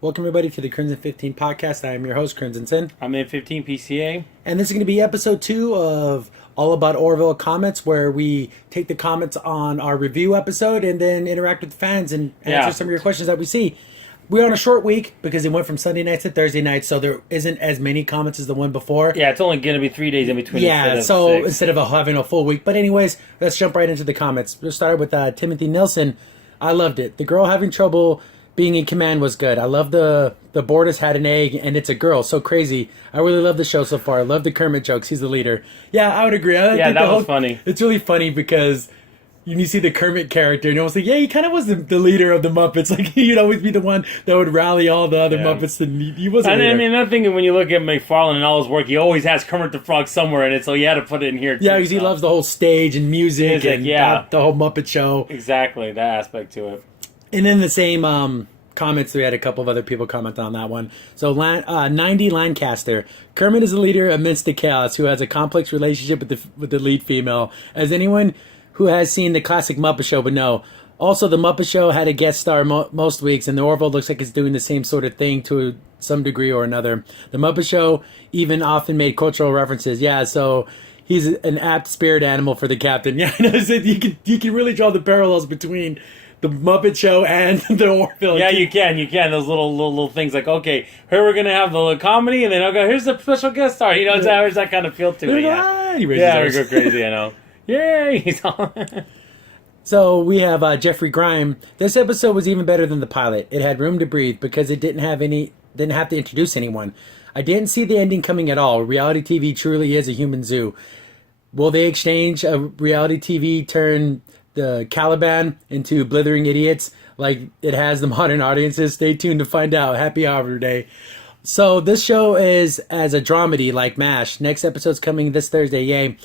Welcome, everybody, to the Crimson 15 podcast. I am your host, Crimson Sin. I'm in 15 PCA. And this is going to be episode 2 of All About Orville comments, where we take the comments on our review episode and then interact with the fans and answer some of your questions that we see. We're on a short week because it went from Sunday nights to Thursday nights, so there isn't as many comments as the one before. Yeah, it's only going to be 3 days in between. Instead of having a full week. But anyways, let's jump right into the comments. We'll start with Timothy Nelson. I loved it. The girl having trouble being in command was good. I love the board has had an egg and it's a girl. So crazy. I really love the show so far. I love the Kermit jokes. He's the leader. Yeah, I would agree. That was funny. It's really funny because you see the Kermit character and you're almost like, yeah, he kind of was the leader of the Muppets. Like, he'd always be the one that would rally all the other Muppets. He was a leader. I mean, another thing, when you look at MacFarlane and all his work, he always has Kermit the Frog somewhere in it, so he had to put it in here too. Yeah, because he loves the whole stage and music and the whole Muppet show. Exactly, that aspect to it. And in the same comments, we had a couple of other people comment on that one. So 90 Lancaster. Kermit is a leader amidst the chaos who has a complex relationship with the lead female. As anyone who has seen the classic Muppet Show would know. Also, the Muppet Show had a guest star most weeks, and the Orville looks like it's doing the same sort of thing to some degree or another. The Muppet Show even often made cultural references. Yeah, so he's an apt spirit animal for the captain. Yeah, you can really draw the parallels between the Muppet Show and the Orville. Yeah, you can. Those little things like, okay, here we're going to have the comedy, and then I'll go, here's the special guest star. You know, there's that kind of feel to it. We go crazy, I know. Yay! So we have Jeffrey Grime. This episode was even better than the pilot. It had room to breathe because it didn't have to introduce anyone. I didn't see the ending coming at all. Reality TV truly is a human zoo. Will they exchange a reality TV turn the Caliban into blithering idiots like it has the modern audiences? Stay tuned to find out. Happy Arbor Day. So this show is as a dramedy like MASH. Next episode's coming this Thursday. Yay.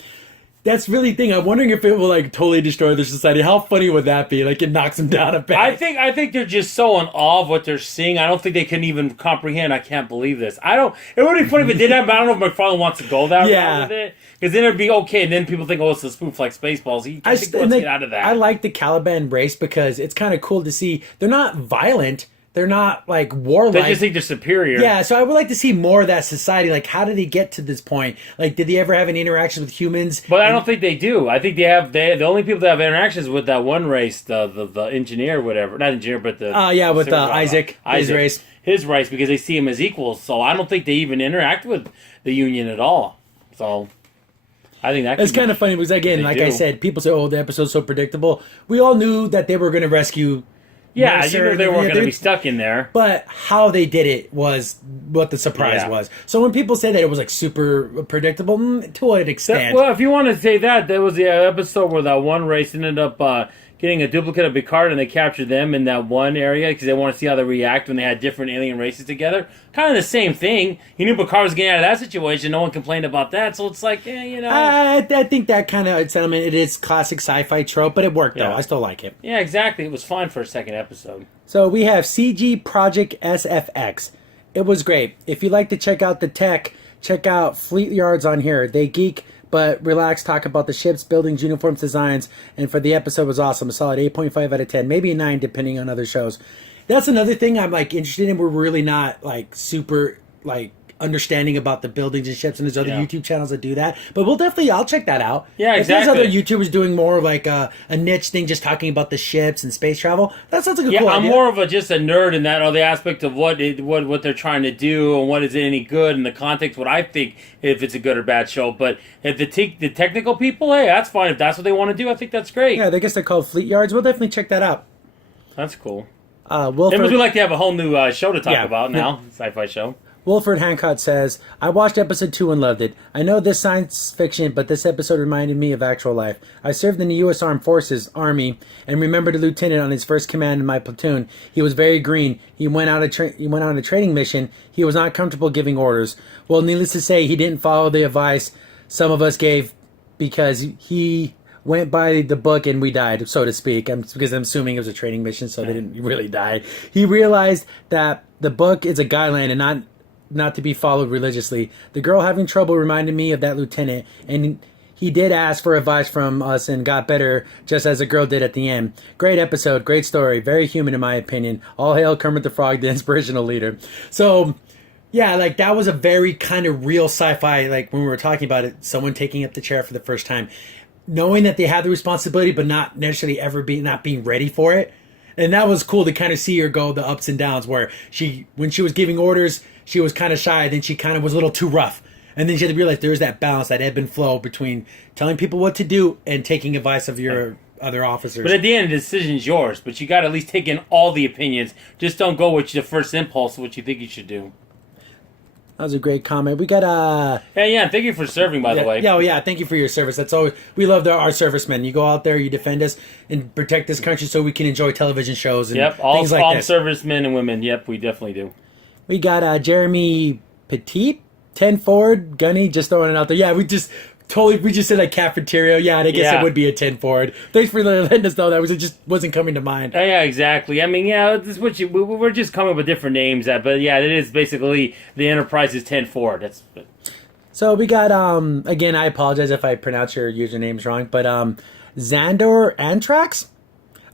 That's really the thing. I'm wondering if it will totally destroy their society. How funny would that be? Like, it knocks them down a peg. I think they're just so in awe of what they're seeing. I don't think they can even comprehend. I can't believe this. It would be funny if it did happen, but I don't know if MacFarlane wants to go that route with it. Because then it'd be okay, and then people think, oh, it's a spoof like Spaceballs. I think let's get out of that. I like the Caliban race because it's kind of cool to see. They're not violent. They're not, warlike. They just think they're superior. Yeah, so I would like to see more of that society. Like, how did they get to this point? Like, did they ever have any interactions with humans? But I don't think they do. I think the only people that have interactions with that one race, the engineer, whatever. Not engineer, but the... with Isaac. His race. His race, because they see him as equals. So I don't think they even interact with the Union at all. So... I think it's kind of funny because, again, I said, people say, oh, the episode's so predictable. We all knew that they were going to rescue... Yeah, you knew they weren't going to be stuck in there. But how they did it was what the surprise was. So when people say that it was super predictable, to an extent. Well, if you want to say that, there was the episode where that one race ended up getting a duplicate of Picard, and they captured them in that one area because they want to see how they react when they had different alien races together. Kind of the same thing. He knew Picard was getting out of that situation. No one complained about that, so it's like, I think that kind of sentiment, it is classic sci-fi trope, but it worked, though. I still like it. Yeah, exactly. It was fine for a second episode. So we have CG Project SFX. It was great. If you like to check out the tech, check out Fleet Yards on here. They geek but relax, talk about the ships, buildings, uniforms, designs, and for the episode was awesome. A solid 8.5 out of 10, maybe a 9 depending on other shows. That's another thing I'm interested in. We're really not super understanding about the buildings and ships, and there's other YouTube channels that do that. But I'll check that out. Yeah, exactly. If there's other YouTubers doing more of a niche thing, just talking about the ships and space travel, that sounds like a cool idea. I'm more of just a nerd in that other aspect of what they're trying to do and what is any good in the context, what I think if it's a good or bad show. But if the technical people, hey, that's fine. If that's what they want to do, I think that's great. Yeah, I guess they're called Fleet Yards. We'll definitely check that out. That's cool. Wilford, we'd like to have a whole new show to talk about now, sci-fi show. Wilford Hancock says, I watched episode 2 and loved it. I know this science fiction, but this episode reminded me of actual life. I served in the U.S. Armed Forces, Army, and remembered a lieutenant on his first command in my platoon. He was very green. He went on a training mission. He was not comfortable giving orders. Well, needless to say, he didn't follow the advice some of us gave because he went by the book and we died, so to speak. Because I'm assuming it was a training mission, so they didn't really die. He realized that the book is a guideline and not to be followed religiously. The girl having trouble reminded me of that lieutenant, and He did ask for advice from us and got better, just as the girl did at the end. Great episode, great story, very human in my opinion. All hail Kermit the Frog, the inspirational leader. So, yeah, like that was a very kind of real sci-fi, like when we were talking about it, someone taking up the chair for the first time. Knowing that they have the responsibility, but not necessarily not being ready for it. And that was cool to kind of see her go the ups and downs where when she was giving orders, she was kind of shy, then she kind of was a little too rough. And then she had to realize there's that balance, that ebb and flow between telling people what to do and taking advice of your other officers. But at the end, the decision's yours. But you got to at least take in all the opinions. Just don't go with the first impulse of what you think you should do. That was a great comment. We got Yeah, thank you for serving, by the way. Yeah, thank you for your service. That's always, we love our servicemen. You go out there, you defend us, and protect this country so we can enjoy television shows and things like all this. servicemen and women. Yep, we definitely do. We got Jeremy Petit, 10 Ford, Gunny, just throwing it out there. Yeah, we just said like cafeteria. Yeah, and I guess it would be a 10 Ford. Thanks for letting us know that. It just wasn't coming to mind. Yeah, exactly. I mean, yeah, this is what we're just coming up with different names. But yeah, it is basically the Enterprise's 10 Ford. So we got, again, I apologize if I pronounce your usernames wrong, but Xander Antrax?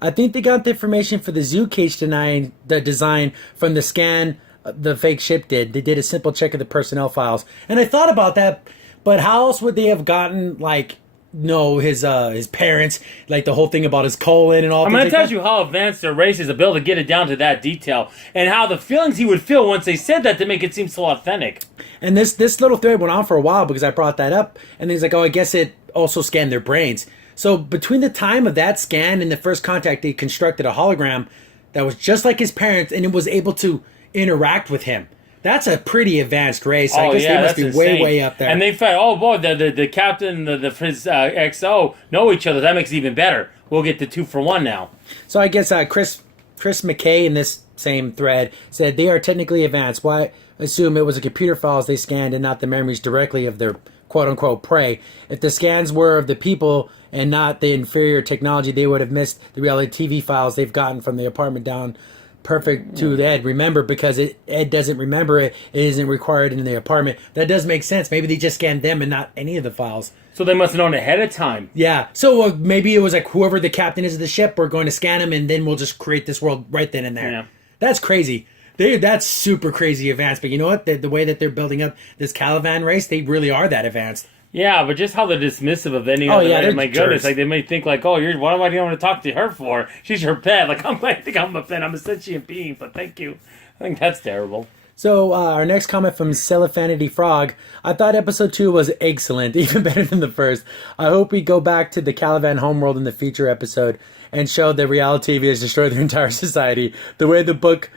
I think they got the information for the zoo cage the design from the scan the fake ship did. They did a simple check of the personnel files. And I thought about that, but how else would they have gotten, like, his parents, like the whole thing about his colon and all that? I'm going to tell you how advanced their race is to be able to get it down to that detail, and how the feelings he would feel once they said that to make it seem so authentic. And this little thread went on for a while because I brought that up, and he's like, I guess it also scanned their brains. So between the time of that scan and the first contact, they constructed a hologram that was just like his parents, and it was able to interact with him. That's a pretty advanced race. I guess they must be way up there. And they found, the captain and his XO know each other. That makes it even better. We'll get the 2-for-1 now. So I guess Chris McKay in this same thread said they are technically advanced. Why assume it was the computer files they scanned and not the memories directly of their quote-unquote prey? If the scans were of the people and not the inferior technology, they would have missed the reality TV files they've gotten from the apartment down perfect to Ed. Remember, because Ed doesn't remember it isn't required in the apartment. That does make sense. Maybe they just scanned them and not any of the files. So they must have known ahead of time. Yeah. So maybe it was like whoever the captain is of the ship, we're going to scan him and then we'll just create this world right then and there. Yeah. That's crazy. That's super crazy advanced. But you know what? The way that they're building up this Caliban race, they really are that advanced. Yeah, but just how they're dismissive of any other. My goodness, like they may think like, what am I going to talk to her for? She's your pet. Like I think I'm a pet. I'm a sentient being, but thank you. I think that's terrible. So our next comment from Celophanity Frog. I thought episode 2 was excellent, even better than the first. I hope we go back to the Caliban homeworld in the future episode and show that reality TV has destroyed their entire society. The way the book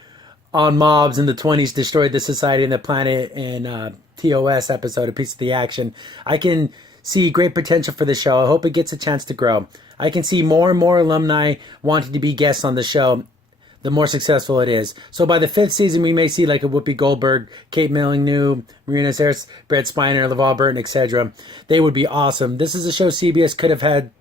on mobs in the 20s destroyed the society and the planet in TOS episode, A Piece of the Action. I can see great potential for the show. I hope it gets a chance to grow. I can see more and more alumni wanting to be guests on the show, the more successful it is. So by the 5th season, we may see like a Whoopi Goldberg, Kate Milling-New, Marina Sirtis, Brett Spiner, LeVar Burton, etc. They would be awesome. This is a show CBS could have had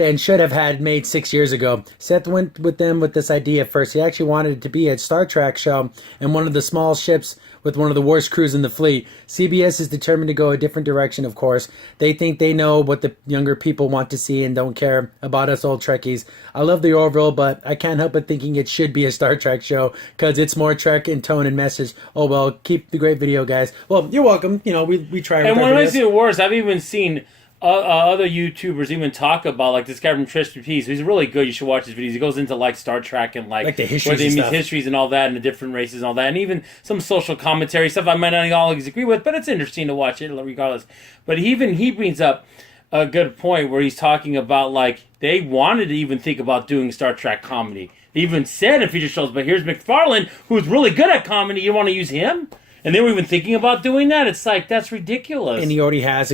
and should have had made 6 years ago. Seth went with them with this idea first. He actually wanted it to be a Star Trek show and one of the small ships with one of the worst crews in the fleet. CBS is determined to go a different direction, of course. They think they know what the younger people want to see and don't care about us old Trekkies. I love the Orville, but I can't help but thinking it should be a Star Trek show because it's more Trek in tone and message. Oh, well, keep the great video, guys. Well, you're welcome. You know, we try. And when I see it worse, I've even seen other YouTubers even talk about, like this guy from Tristan Peace, who's really good. You should watch his videos. He goes into like Star Trek and like the histories, where they meet stuff. Histories and all that, and the different races and all that, and even some social commentary stuff I might not always agree with, but it's interesting to watch it regardless. But he brings up a good point where he's talking about like they wanted to even think about doing Star Trek comedy. They even said in future shows, but here's MacFarlane, who's really good at comedy. You want to use him? And they were even thinking about doing that. It's like, that's ridiculous. And he already has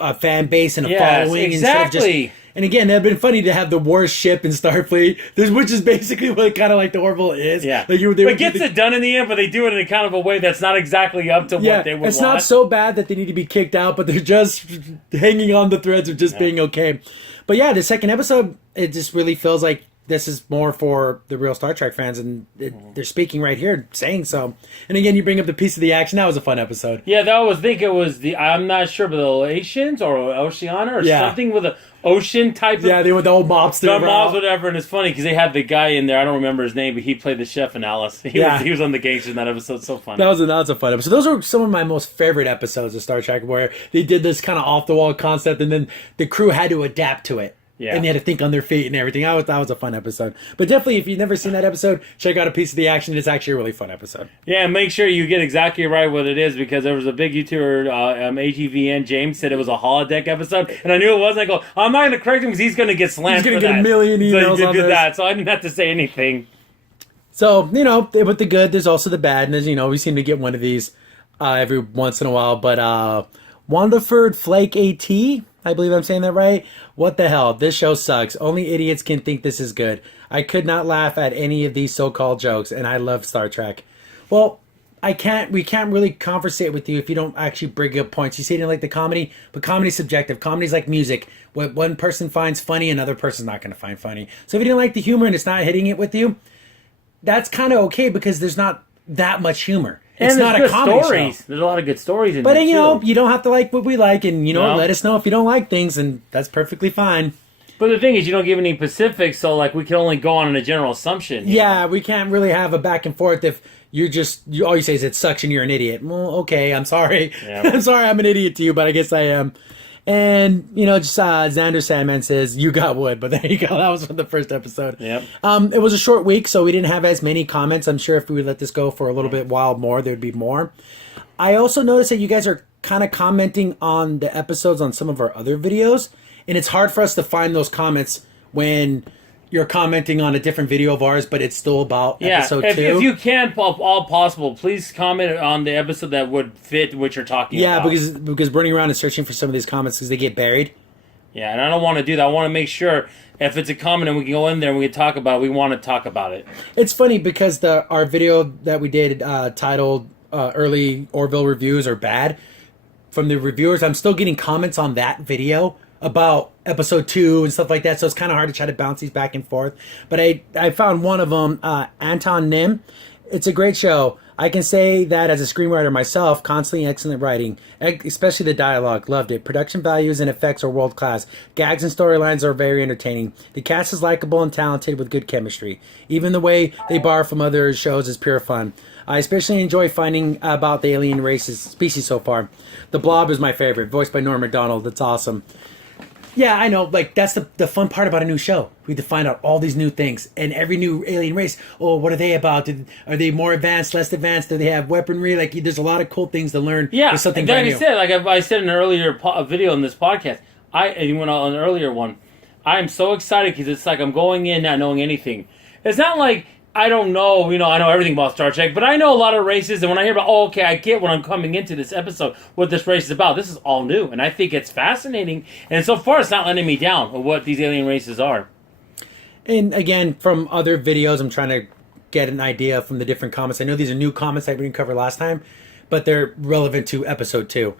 a fan base and a following. Exactly. And again, it'd been funny to have the worst ship in Starfleet, which is basically what kind of like the Orville is. Yeah. Like it gets it done in the end, but they do it in a kind of a way that's not exactly up to what they would want. It's not so bad that they need to be kicked out, but they're just hanging on the threads of just being okay. But yeah, the second episode, it just really feels like this is more for the real Star Trek fans, and they're speaking right here, saying so. And again, you bring up the piece of the action. That was a fun episode. Yeah, that was, I think it was I'm not sure, but the Oceans or Oceana or something with a ocean type. Yeah, they were the old mobster. The mobs, whatever, and it's funny because they had the guy in there. I don't remember his name, but he played the chef in Alice. He was on the gangster in that episode. So funny. That was a fun episode. Those are some of my most favorite episodes of Star Trek, where they did this kind of off the wall concept, and then the crew had to adapt to it. Yeah. And they had to think on their feet and everything. That was a fun episode. But definitely, if you've never seen that episode, check out a piece of the action. It's actually a really fun episode. Yeah, and make sure you get exactly right what it is, because there was a big YouTuber, AGVN James, said it was a holodeck episode. And I knew it wasn't. I go, I'm not going to correct him because he's going to get slammed. He's going to get a million emails so on this. That, so I didn't have to say anything. So, with the good, there's also the bad. And we seem to get one of these every once in a while. But Wanderford Flake AT, I believe I'm saying that right. What the hell? This show sucks. Only idiots can think this is good. I could not laugh at any of these so-called jokes, and I love Star Trek. Well, we can't really conversate with you if you don't actually bring up points. You say you didn't like the comedy, but comedy's subjective. Comedy's like music. What one person finds funny, another person's not going to find funny. So if you didn't like the humor and it's not hitting it with you, that's kind of okay, because there's not that much humor. It's not a comedy stories. show. There's a lot of good stories in but there, too. You don't have to like what we like, and let us know if you don't like things, and that's perfectly fine. But the thing is, you don't give any specifics, so we can only go on a general assumption. Yeah, we can't really have a back and forth if all you say is it sucks and you're an idiot. Well, okay, I'm sorry. Yeah. I'm sorry I'm an idiot to you, but I guess I am. And, Xander Sandman says, you got wood. But there you go. That was from the first episode. Yep. It was a short week, so we didn't have as many comments. I'm sure if we would let this go for a little bit while more, there would be more. I also noticed that you guys are kind of commenting on the episodes on some of our other videos. And it's hard for us to find those comments when you're commenting on a different video of ours, but it's still about episode 2. If you can, all possible, please comment on the episode that would fit what you're talking about. Yeah, because running around and searching for some of these comments because they get buried. Yeah, and I don't want to do that. I want to make sure if it's a comment and we can go in there and we can talk about it, we want to talk about it. It's funny because our video that we did titled Early Orville Reviews Are Bad, from the reviewers, I'm still getting comments on that video about episode 2 and stuff like that, so it's kind of hard to try to bounce these back and forth. But I found one of them, Anton NIM. It's a great show. I can say that as a screenwriter myself, constantly excellent writing, especially the dialogue. Loved it. Production values and effects are world class. Gags and storylines are very entertaining. The cast is likable and talented with good chemistry. Even the way they borrow from other shows is pure fun. I especially enjoy finding about the alien species so far. The Blob is my favorite, voiced by Norm Macdonald. That's awesome. Yeah, I know. That's the fun part about a new show. We have to find out all these new things. And every new alien race, what are they about? Are they more advanced, less advanced? Do they have weaponry? There's a lot of cool things to learn. Yeah, with something like brand I said, I said in an earlier video in this podcast, and went on an earlier one, I am so excited because it's I'm going in not knowing anything. It's not like I don't know, I know everything about Star Trek, but I know a lot of races, and when I hear about, I get when I'm coming into this episode what this race is about. This is all new, and I think it's fascinating, and so far it's not letting me down of what these alien races are. And again, from other videos, I'm trying to get an idea from the different comments. I know these are new comments that we didn't cover last time, but they're relevant to episode 2.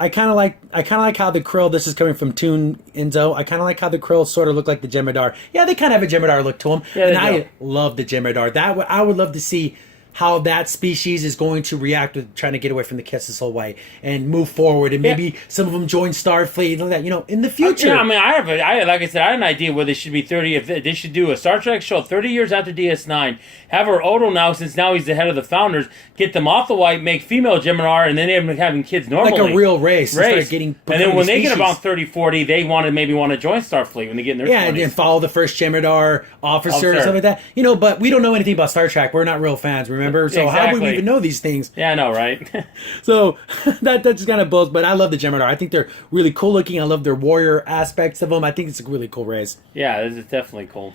I kind of like how the Krill, this is coming from Toon Enzo, I kind of like how the Krill sort of look like the Jem'Hadar. Yeah, they kind of have a Jem'Hadar look to them. Yeah, and I love the Jem'Hadar. I would love to see how that species is going to react with trying to get away from the Kessel Way and move forward, and maybe some of them join Starfleet and all that, in the future. Yeah, like I said, I have an idea where they should be 30, if they should do a Star Trek show 30 years after DS9, have her Odo now, since now he's the head of the founders, get them off the white, make female Gemini, and then they're having kids normally. Like a real race. And then when they get about 30, 40, they maybe want to join Starfleet when they get in their 20s. And follow the first Gemini officer or something like that. But we don't know anything about Star Trek. We're not real fans, remember? So how would we even know these things? Yeah, I know, right? So that just kind of blows. But I love the Gemini. I think they're really cool looking. I love their warrior aspects of them. I think it's a really cool race. Yeah, this is definitely cool.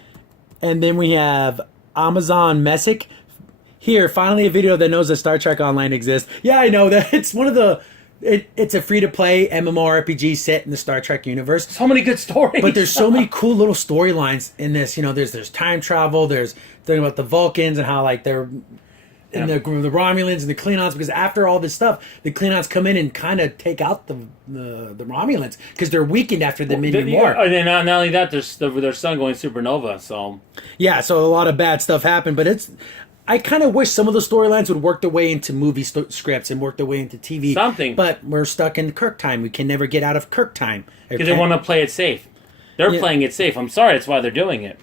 And then we have Amazon Messick. Here, finally a video that knows that Star Trek Online exists. Yeah, I know that. It's one of the... It's a free-to-play MMORPG set in the Star Trek universe. So many good stories. But there's so many cool little storylines in this. There's time travel. There's thinking about the Vulcans and how, they're... and the Romulans and the Klingons, because after all this stuff, the Klingons come in and kind of take out the Romulans because they're weakened after the Minion War. And then not only that, there's their sun going supernova. So yeah, so a lot of bad stuff happened, but I kind of wish some of the storylines would work their way into movie scripts and work their way into TV. Something, but we're stuck in Kirk time. We can never get out of Kirk time because they want to play it safe. They're playing it safe. I'm sorry, that's why they're doing it.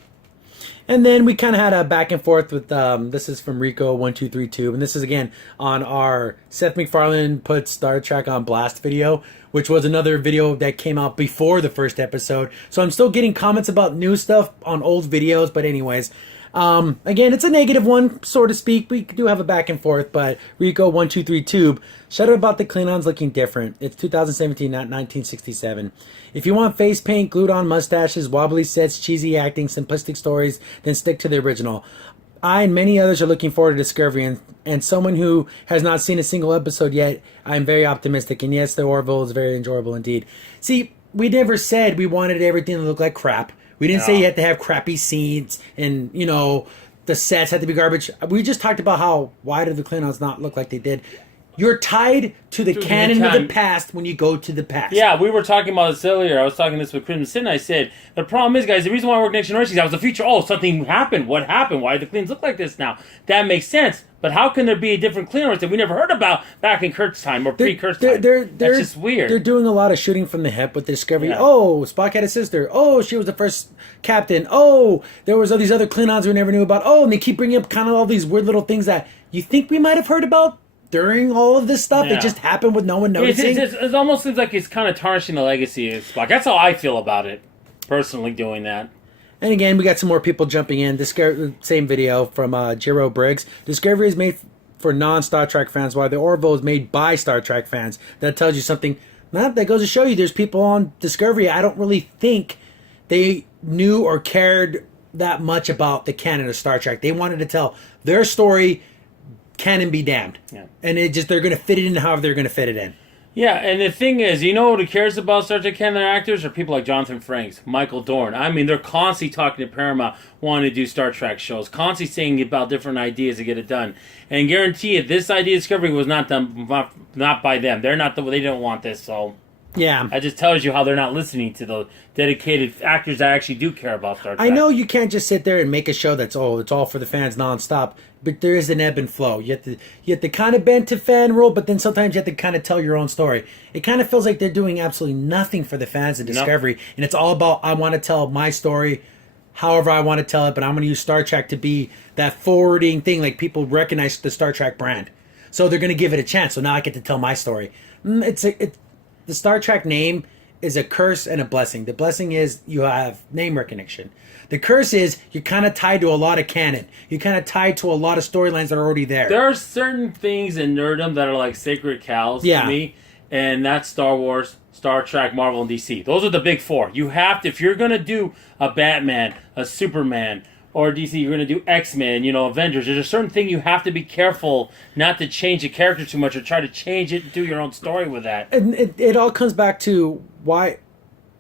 And then we kind of had a back and forth with, this is from Rico1232, and this is again on our Seth MacFarlane put Star Trek on Blast video, which was another video that came out before the first episode. So I'm still getting comments about new stuff on old videos, but anyways, again, it's a negative one, so to speak. We do have a back and forth, but Rico1232, shut up about the Klingons looking different. It's 2017, not 1967. If you want face paint, glued on mustaches, wobbly sets, cheesy acting, simplistic stories, then stick to the original. I and many others are looking forward to Discovery, and someone who has not seen a single episode yet, I'm very optimistic. And yes, the Orville is very enjoyable indeed. See, we never said we wanted everything to look like crap. We didn't say you had to have crappy scenes and, the sets had to be garbage. We just talked about why did the Klingons not look like they did. You're tied to the canon of the past when you go to the past. Yeah, we were talking about this earlier. I was talking this with Crimson. I said, the problem is, guys, the reason why I work Next Generation is that was the future. Oh, something happened. What happened? Why do the Klingons look like this now? That makes sense. But how can there be a different Klingon that we never heard about back in Kirk's time or pre-Kirk's time? That's just weird. They're doing a lot of shooting from the hip with Discovery. Yeah. Oh, Spock had a sister. Oh, she was the first captain. Oh, there was all these other Klingons we never knew about. Oh, and they keep bringing up kind of all these weird little things that you think we might have heard about during all of this stuff. It just happened with no one noticing. It almost seems like it's kind of tarnishing the legacy of Spock. That's how I feel about it, personally, doing that. And again, we got some more people jumping in. Same video from Jiro Briggs. Discovery is made for non-Star Trek fans, while the Orville is made by Star Trek fans. That tells you something. That goes to show you there's people on Discovery, I don't really think they knew or cared that much about the canon of Star Trek. They wanted to tell their story, canon be damned. Yeah. And they're going to fit it in however they're going to fit it in. Yeah, and the thing is, you know who cares about Star Trek canon actors? Are people like Jonathan Frakes, Michael Dorn. I mean, they're constantly talking to Paramount, wanting to do Star Trek shows, constantly saying about different ideas to get it done. And guarantee it, this idea Discovery was not done, not by them. They're not they don't want this, so yeah. That just tells you how they're not listening to the dedicated actors that actually do care about Star Trek. I know you can't just sit there and make a show that's it's all for the fans nonstop, but there is an ebb and flow. You have to kind of bend to fan rule, but then sometimes you have to kind of tell your own story. It kind of feels like they're doing absolutely nothing for the fans of Discovery, and it's all about, I want to tell my story however I want to tell it, but I'm going to use Star Trek to be that forwarding thing, like people recognize the Star Trek brand. So they're going to give it a chance, so now I get to tell my story. The Star Trek name is a curse and a blessing. The blessing is you have name recognition. The curse is you're kind of tied to a lot of canon. You're kind of tied to a lot of storylines that are already there. There are certain things in nerddom that are like sacred cows to me, and that's Star Wars, Star Trek, Marvel, and DC. Those are the big four. You have to, if you're going to do a Batman, a Superman, or DC, you're going to do X-Men, Avengers. There's a certain thing you have to be careful not to change the character too much or try to change it and do your own story with that. And it all comes back to why,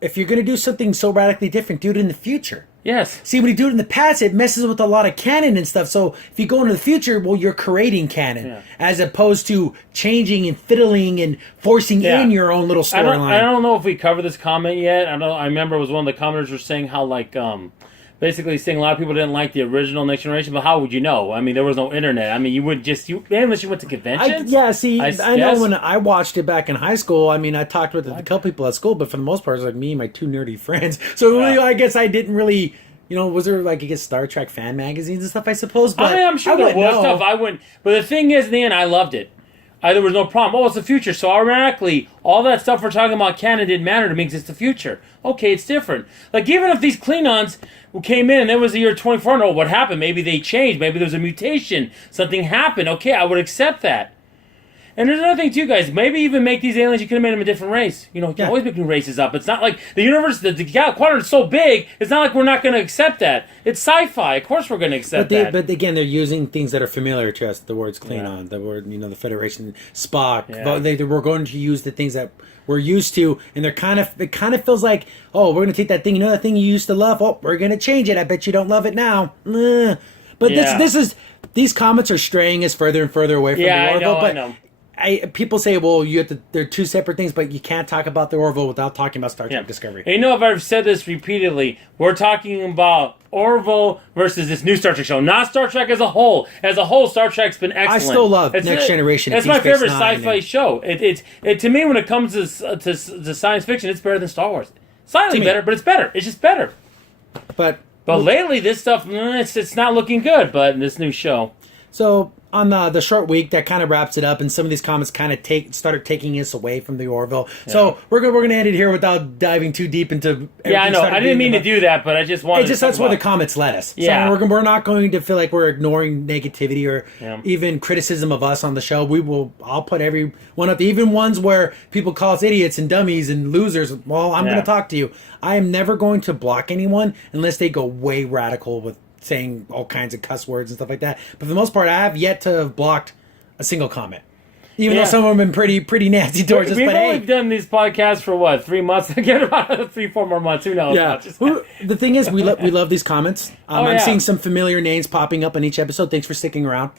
if you're going to do something so radically different, do it in the future. Yes. See, when you do it in the past, it messes with a lot of canon and stuff. So if you go into the future, well, you're creating canon as opposed to changing and fiddling and forcing in your own little storyline. I don't know if we covered this comment yet. I remember it was one of the commenters were saying how basically saying a lot of people didn't like the original Next Generation, but how would you know? I mean, there was no internet. I mean, you wouldn't unless you went to conventions. I know when I watched it back in high school, I mean, I talked with a couple people at school, but for the most part, it was like me and my two nerdy friends. So really, I guess I didn't really, was there Star Trek fan magazines and stuff, I suppose? But I'm sure there was stuff. I wouldn't. But the thing is, in the end, I loved it. There was no problem. Oh, it's the future. So automatically, all that stuff we're talking about canon didn't matter to me because it's the future. Okay, it's different. Like, even if these Klingons came in and it was the year 2400, what happened? Maybe they changed. Maybe there was a mutation. Something happened. Okay, I would accept that. And there's another thing, too, guys. Maybe even make these aliens, you could have made them a different race. You can always make new races up. It's not like the universe, the quadrant is so big, it's not like we're not going to accept that. It's sci-fi. Of course we're going to accept that. But again, they're using things that are familiar to us. The words Klingon, the word, the Federation, Spock. Yeah. We're going to use the things that we're used to, and it kind of feels like, oh, we're going to take that thing, that thing you used to love, oh, we're going to change it. I bet you don't love it now. But Yeah. these comments are straying us further and further away from the Orville. I But know. people say, well, they're two separate things, but you can't talk about the Orville without talking about Star Trek Discovery. And I've said this repeatedly. We're talking about Orville versus this new Star Trek show, not Star Trek as a whole. As a whole, Star Trek's been excellent. I still love Next Generation. It's my favorite sci-fi show. To me, when it comes to science fiction, it's better than Star Wars. Slightly better, but it's better. It's just better. But lately, this stuff, it's not looking good. But in this new show, so on the short week, that kind of wraps it up, and some of these comments kind of started taking us away from the Orville. Yeah. So we're gonna end it here without diving too deep into. Yeah, I know. I didn't mean to do that, but I just wanted. That's where the comments led us. Yeah, so we're not going to feel like we're ignoring negativity or even criticism of us on the show. I'll put every one up, even ones where people call us idiots and dummies and losers. Well, I'm gonna talk to you. I am never going to block anyone unless they go way radical with saying all kinds of cuss words and stuff like that. But for the most part, I have yet to have blocked a single comment. Even though some of them have been pretty nasty towards us. We've only done these podcasts for 3 months? Again, about 3-4 more months. Who knows? Yeah. The thing is, we love these comments. I'm seeing some familiar names popping up in each episode. Thanks for sticking around.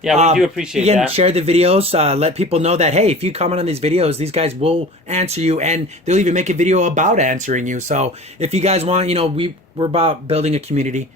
Yeah, we do appreciate that. Again, share the videos. Let people know that, hey, if you comment on these videos, these guys will answer you, and they'll even make a video about answering you. So if you guys want, we're about building a community.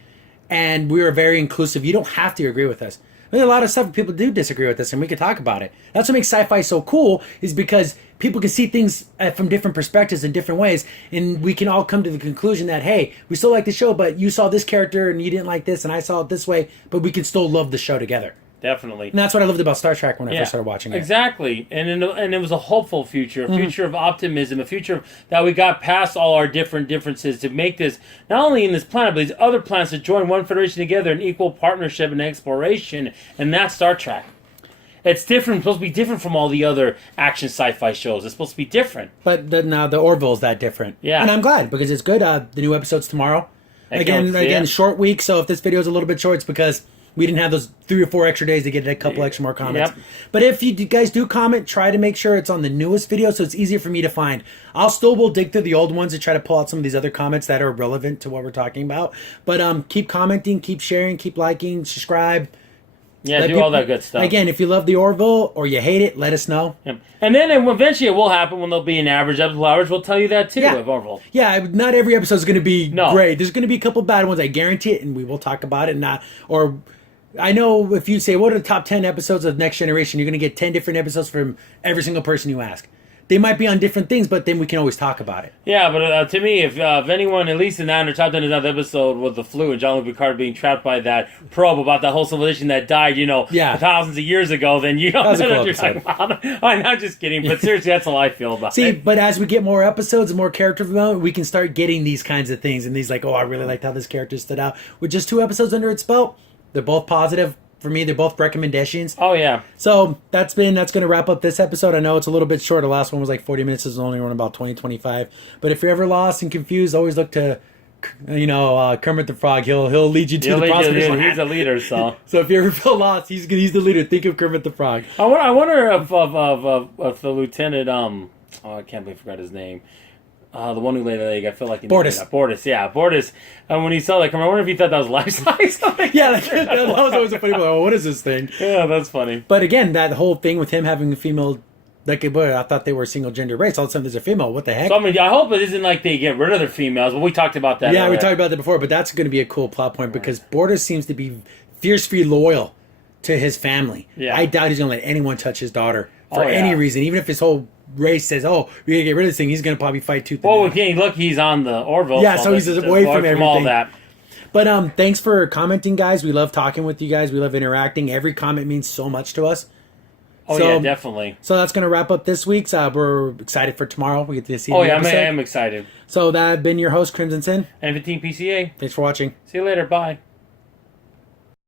And we are very inclusive. You don't have to agree with us. There's a lot of stuff people do disagree with us, and we can talk about it. That's what makes sci-fi so cool, is because people can see things from different perspectives in different ways, and we can all come to the conclusion that, hey, we still like the show, but you saw this character and you didn't like this, and I saw it this way, but we can still love the show together. Definitely. And that's what I loved about Star Trek when I first started watching it. Exactly. And it was a hopeful future, a future of optimism, a future that we got past all our differences to make this, not only in this planet, but these other planets to join one federation together in equal partnership and exploration. And that's Star Trek. It's different. It's supposed to be different from all the other action sci-fi shows. It's supposed to be different. But now the Orville's that different. Yeah. And I'm glad, because it's good. The new episode's tomorrow. Again, short week. So if this video is a little bit short, it's because we didn't have those 3 or 4 extra days to get a couple extra more comments. Yep. But if you guys do comment, try to make sure it's on the newest video so it's easier for me to find. Will dig through the old ones and try to pull out some of these other comments that are relevant to what we're talking about. But keep commenting, keep sharing, keep liking, subscribe. Yeah, do all that good stuff. Again, if you love the Orville or you hate it, let us know. Yep. And then eventually it will happen when there'll be an average episode. We'll tell you that too of Orville. Yeah, not every episode is going to be great. There's going to be a couple bad ones, I guarantee it, and we will talk about it. I know if you say, what are the top 10 episodes of Next Generation, you're going to get 10 different episodes from every single person you ask. They might be on different things, but then we can always talk about it. Yeah, but to me, if anyone, at least in that, or top 10 is that episode with the flu and Jean-Luc Picard being trapped by that probe about that whole civilization that died, thousands of years ago, then you don't know what you're talking about. I'm just kidding, but seriously, that's how I feel about it. But as we get more episodes and more character development, we can start getting these kinds of things, and these I really liked how this character stood out. With just 2 episodes under its belt, they're both positive. For me, they're both recommendations. Oh, yeah. So that's going to wrap up this episode. I know it's a little bit short. The last one was 40 minutes. This is only running about 20, 25. But if you're ever lost and confused, always look to, Kermit the Frog. He'll lead you to the prosecutor's land. He's a leader, so. So if you ever feel lost, he's the leader. Think of Kermit the Frog. I wonder if the lieutenant, I can't believe I forgot his name. The one who laid the egg, I feel like... Bortus, yeah. Bortus. And when he saw that, I wonder if he thought that was life-size. Yeah, that was always a funny one. What is this thing? Yeah, that's funny. But again, that whole thing with him having a female... I thought they were a single-gender race. All of a sudden, there's a female. What the heck? So, I hope it isn't like they get rid of their females, but we talked about that. Yeah, we talked about that before, but that's going to be a cool plot point because Bortus seems to be fiercely loyal to his family. Yeah. I doubt he's going to let anyone touch his daughter for any reason, even if his whole race says, we got to get rid of this thing, he's going to probably fight tooth and nail. Look, he's on the Orville. Yeah, so he's away from everything. All that. But thanks for commenting, guys. We love talking with you guys. We love interacting. Every comment means so much to us. Yeah, definitely. So that's going to wrap up this week's. We're excited for tomorrow. We get to see I am excited. So that I've been your host, Crimson Sin. And 15 PCA. Thanks for watching. See you later. Bye.